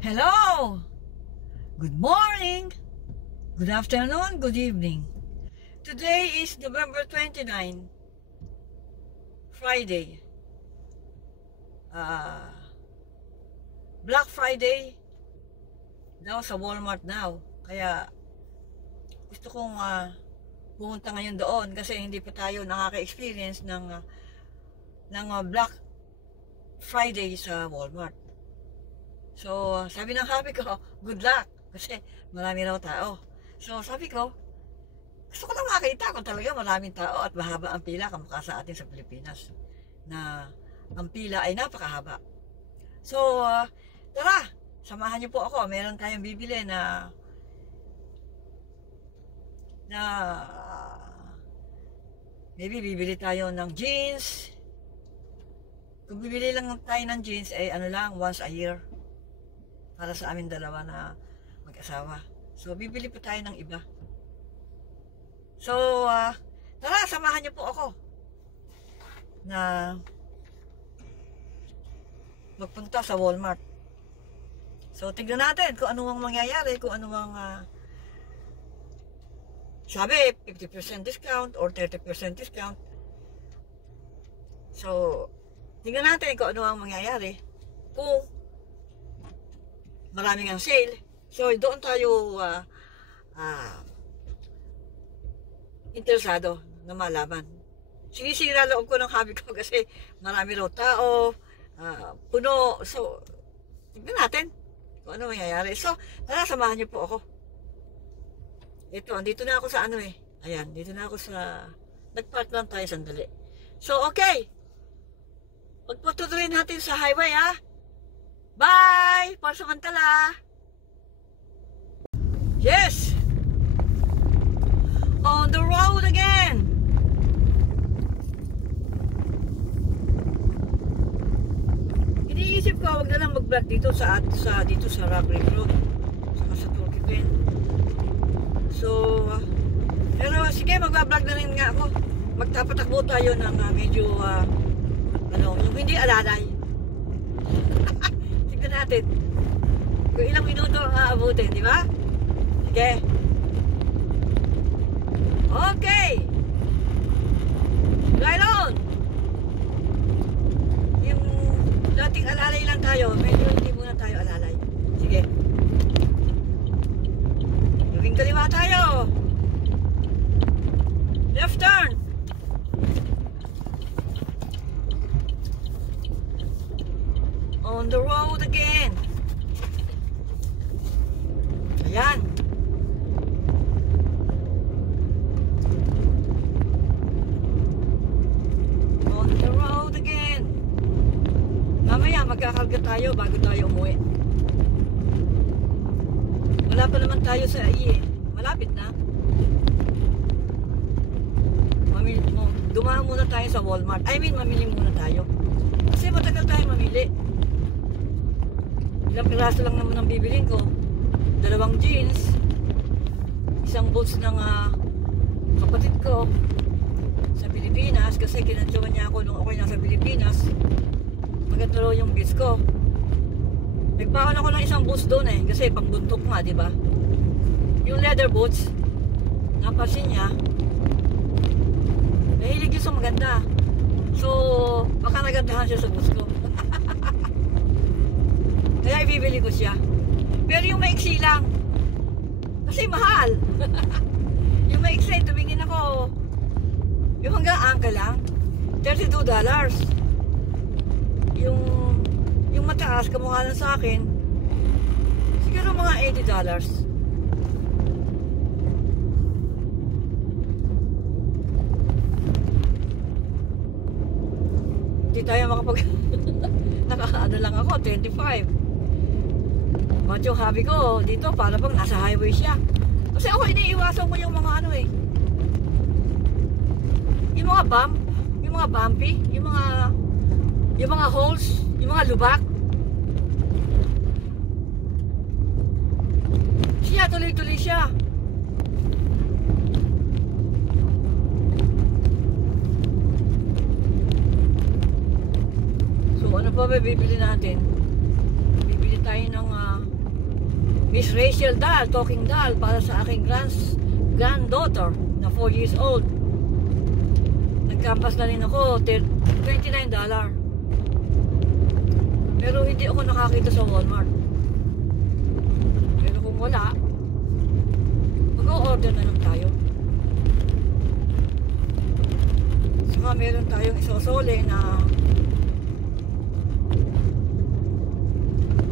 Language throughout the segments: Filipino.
Hello! Good morning! Good afternoon, good evening. Today is November 29, Friday. Black Friday daw sa Walmart now. Kaya gusto kong pumunta ngayon doon kasi hindi pa tayo nakaka-experience ng Black Friday sa Walmart. So, sabi ng happy ko, good luck. Kasi marami raw tao. So, sabi ko, gusto ko lang makita kung talaga maraming tao at mahaba ang pila kamukha sa atin sa Pilipinas. Na ang pila ay napakahaba. So, tara, samahan niyo po ako. Meron tayong bibili na maybe bibili tayo ng jeans. Kung bibili lang tayo ng jeans, eh ano lang, once a year. Para sa amin dalawa na mag-asawa. So, bibili po tayo ng iba. So, tara, samahan niyo po ako na magpunta sa Walmart. So, tignan natin kung ano ang mangyayari, kung ano ang sabi, 50% discount or 30% discount. So, tignan natin kung ano ang mangyayari. Kung maraming ang sale. So, doon tayo interesado na malaman. Sinisira loob ko ng hobby ko kasi marami raw tao, puno. So, tignan natin kung ano mangyayari. So, tara, samahan niyo po ako. Ito, andito na ako sa ano eh. Ayan, dito na ako sa... Nagpark lang tayo sandali. So, okay. Pagpatuloy natin sa highway, ha? Bye! Pansamantala! Yes! On the road again! Iniisip ko, wag na lang mag-vlog dito sa Rock Creek Road. Saka sa Turkey Pen. So, pero sige, mag-vlog na rin nga ako. Magtapatakbo tayo ng medyo, yung hindi alalay. Tignan natin kung ilang minuto ang aabutin, di ba? Sige. Okay. Right on. Yung dating alalay lang tayo, medyo hindi muna tayo alalay. Sige. Gawing kaliwa tayo. Left turn. On the road again. Ayan. On the road again. Mamaya magkakarga tayo bago tayo umuwi. Wala pa naman tayo sa IE. Malapit na. Dumaan muna tayo sa Walmart. Mamili muna tayo. Kasi matagal tayo mamili. Ilang piraso lang naman ang bibilin ko. 2 jeans. 1 boots ng kapatid ko sa Pilipinas. Kasi kinantsuhan niya ako nung ako'y nasa Pilipinas. Maganda raw yung boots ko. Nagpakon ako ng 1 boots doon eh. Kasi pangbuntok nga, di ba? Yung leather boots, napasin niya. Nahilig yun sa maganda. So, baka nagandahan siya sa boots ko. Kaya ibibili ko siya. Pero yung maiksi lang. Kasi mahal. Yung maiksi, tumingin ako. Yung hanggang ankle lang. $32. Yung mataas, kamukha lang sa akin. Siguro mga $80. Hindi tayo makapag... Nakaano lang ako, 25. But yung hobby ko dito, para bang nasa highway siya. Kasi ako iniiwasan ko yung mga ano eh. Yung mga bump, yung mga bumpy, yung mga holes, yung mga lubak. Siya, tuloy-tuloy siya. So ano pa ba bibili natin? Bibili tayo ng Miss Rachel Dahl, talking doll para sa aking granddaughter na 4 years old. Nagkampas na rin ako, $29. Pero hindi ako nakakita sa Walmart. Pero kung wala, mag-o-order na lang tayo. Saka meron tayong isosole na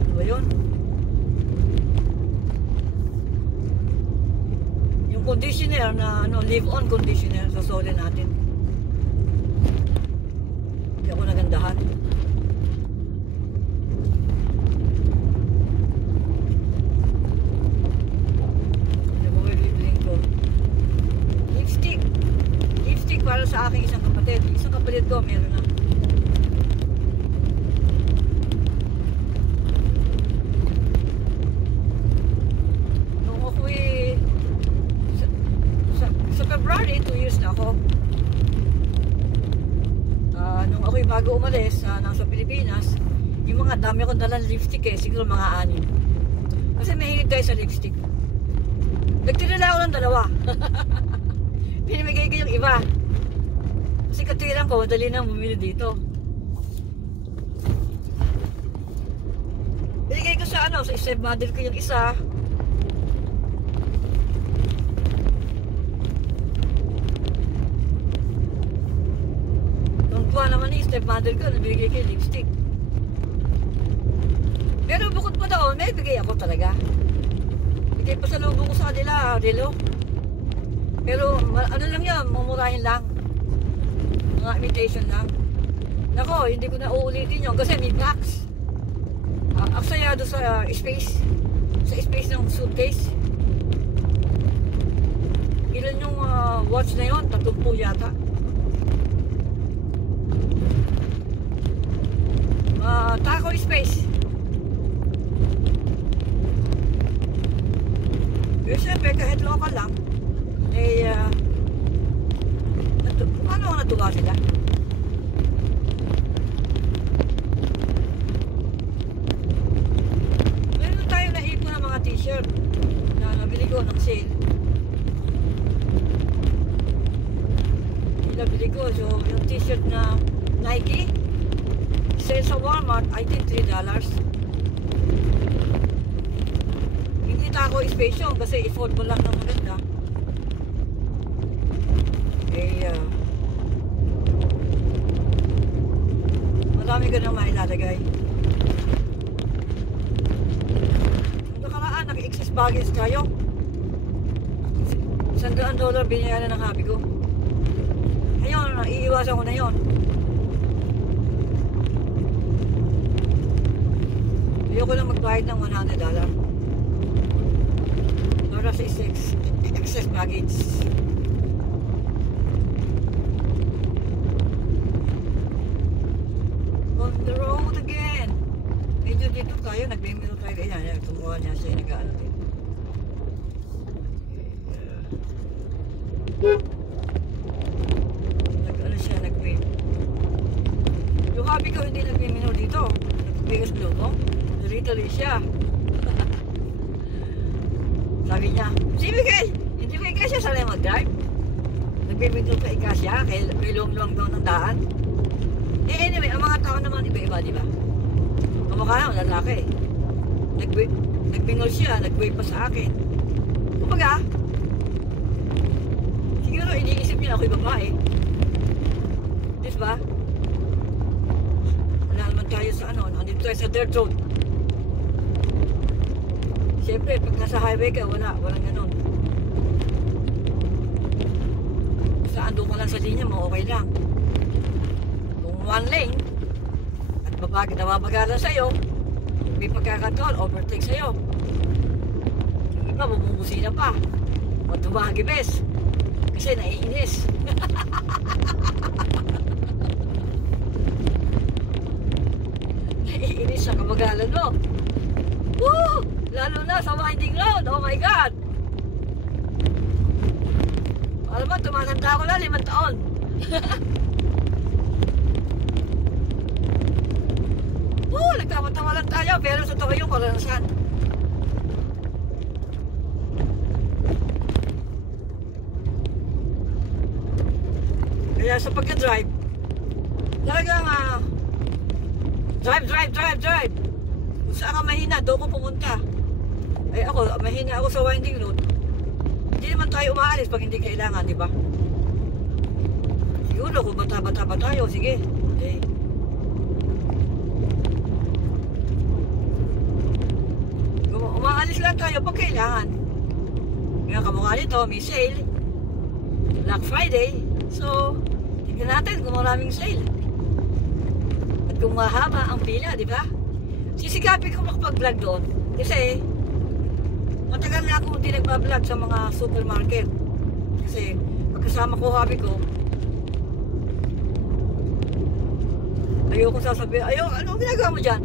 ano ba yun? Yung conditioner na leave-on conditioner sa sole natin. Hindi ako nagandahan. Lipstick para sa aking isang kapatid. Isang kapatid ko meron na. Nung ako'y sa February, 2 years na ako. Nung ako'y bago umalis nasa Pilipinas, yung mga dami akong dalang lipstick siguro mga 6. Kasi mahilig tayo sa lipstick. Nagtinala ako ng 2. Pinamigay ko yung iba. Kasi katilang ko, madali nang bumili dito. Binigay ko sa sa stepmother ko yung isa. Tungkwa naman yung stepmother ko, nabigay ko yung lipstick. Pero bukod pa doon, may bigay ako talaga. Bigay pa sa lubong ko sa kanila, relo. Pero ano lang yan, mumurahin lang. Mga imitation lang. Nako, hindi ko na uulitin yun kasi may box. Aksayado sa space. Sa space ng suitcase. Ilan yung watch na yun? 30 yata. Taco space. Pero siyempre kahit local lang, paano ako natuwa sila? Meron tayo naipon ng mga t-shirt na nabili ko ng sale. Nabili ko, so yung t-shirt na Nike, sale sa Walmart, I think $3. Hindi taco space yun kasi afford mo lang ng maganda. Marami ka na mailalagay. Nakaraan, naka-excess baggage tayo. $100 binayaran ng habi ko. Ayun, iiwasan ko na yun. Ayoko lang magbayad ng $100 para sa excess baggage. On the road again. Medyo dito tayo, nagmimiro tayo. Ayan, tumuha niya siya, nag-ano din. Nag-ano siya, nag-wave. Yung hobby ko hindi nagmimiro dito. Nag-bigas blue ko. Tuloy-tuloy siya. Sabi niya, hindi mo ikasya sanay mag-drive. Nagbibigyo ka ikasya, kay long-long daw ng daan. Anyway, ang mga tao naman iba-iba, di ba? Kamukha naman, lalaki. Nagbingol siya, nag-wave pa sa akin. Kumbaga, siguro iniisip niya ako'y babae. Di ba? Wala naman tayo sa nandito tayo sa dirt road. Siyempre, pag nasa highway ka, walang ganon. Basta ando ka lang sa linya mo, okay lang. Kung one lane, at nababagalan sa'yo, may pagkakataon, overtake sa'yo. Yung iba, bumubusina pa. O tumahagibes. Kasi naiinis. Naiinis sa kabagalan mo. Woo! Lalo na sa winding road. Oh my God! Alam mo, tumatanda ko na 5 taon. Nagtama-tama lang tayo, pero sa totoo yung karanasan. Kaya sa pagka-drive, talagang drive. Kung saan ka mahina, doon ko pumunta. Ay ako, mahina ako sa winding road. Hindi naman tayo umaalis pag hindi kailangan, di ba? Siguro kung bata-bata pa tayo, sige. Okay. Kung umaalis lang tayo pag kailangan. Ngayon kamukha nito, may sale. Black Friday. So, tignan natin kung maraming sale. At kung mahaba ang pila, di ba? Sisigapin ko makapag-vlog doon. Kasi, matagal na ako hindi nagpa-vlog sa mga supermarket. Kasi, pagkasama ko, hobby ko, ayoko sasabihin, ano ginagawa mo dyan?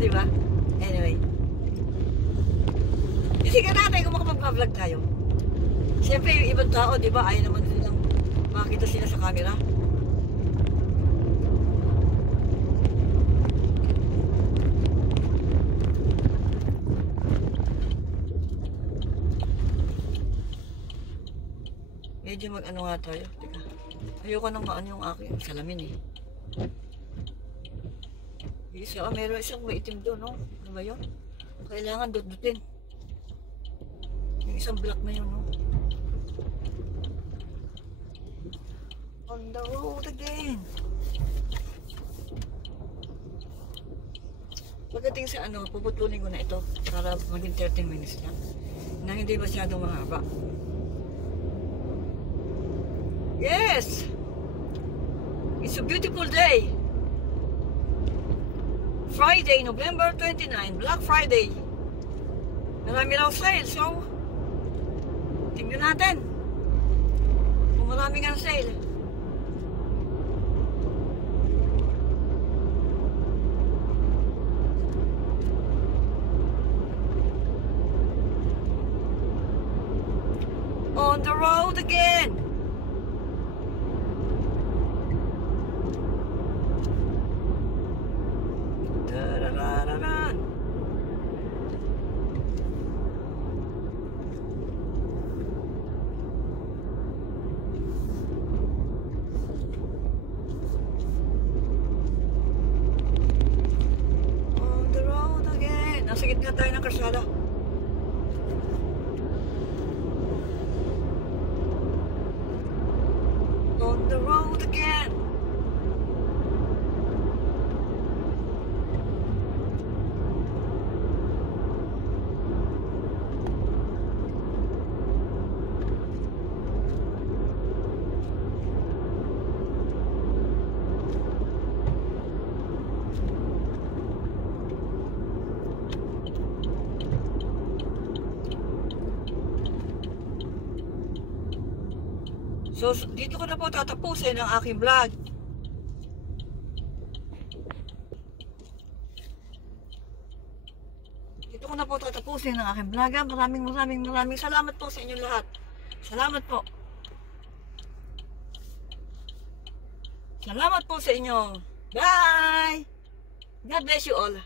Di ba? Anyway. Isigan natin kung makapag-vlog tayo. Siyempre, yung ibang tao, di ba, ayaw naman nilang makita sila sa camera. Medyo mag-ano nga tayo. Teka. Ayoko nang maano yung aking salamin eh. Isa, meron isang maitim doon, no? Ano ba yun? Kailangan dut-dutin. Yung isang black na yun, no? On the road again. Pagdating sa ano, puputulin ko na ito para maging 13 minutes lang. Na hindi masyadong mahaba. Yes! It's a beautiful day. Friday, November 29, Black Friday. Marami raw sale, so tingnan natin kung marami nga sale. On the road again. Nasa gitna tayo ng karsada. On the road again. So, dito ko na po tatapusin ang aking vlog. Dito ko na po tatapusin ang aking vlog. Maraming salamat po sa inyo lahat. Salamat po. Salamat po sa inyo. Bye! God bless you all.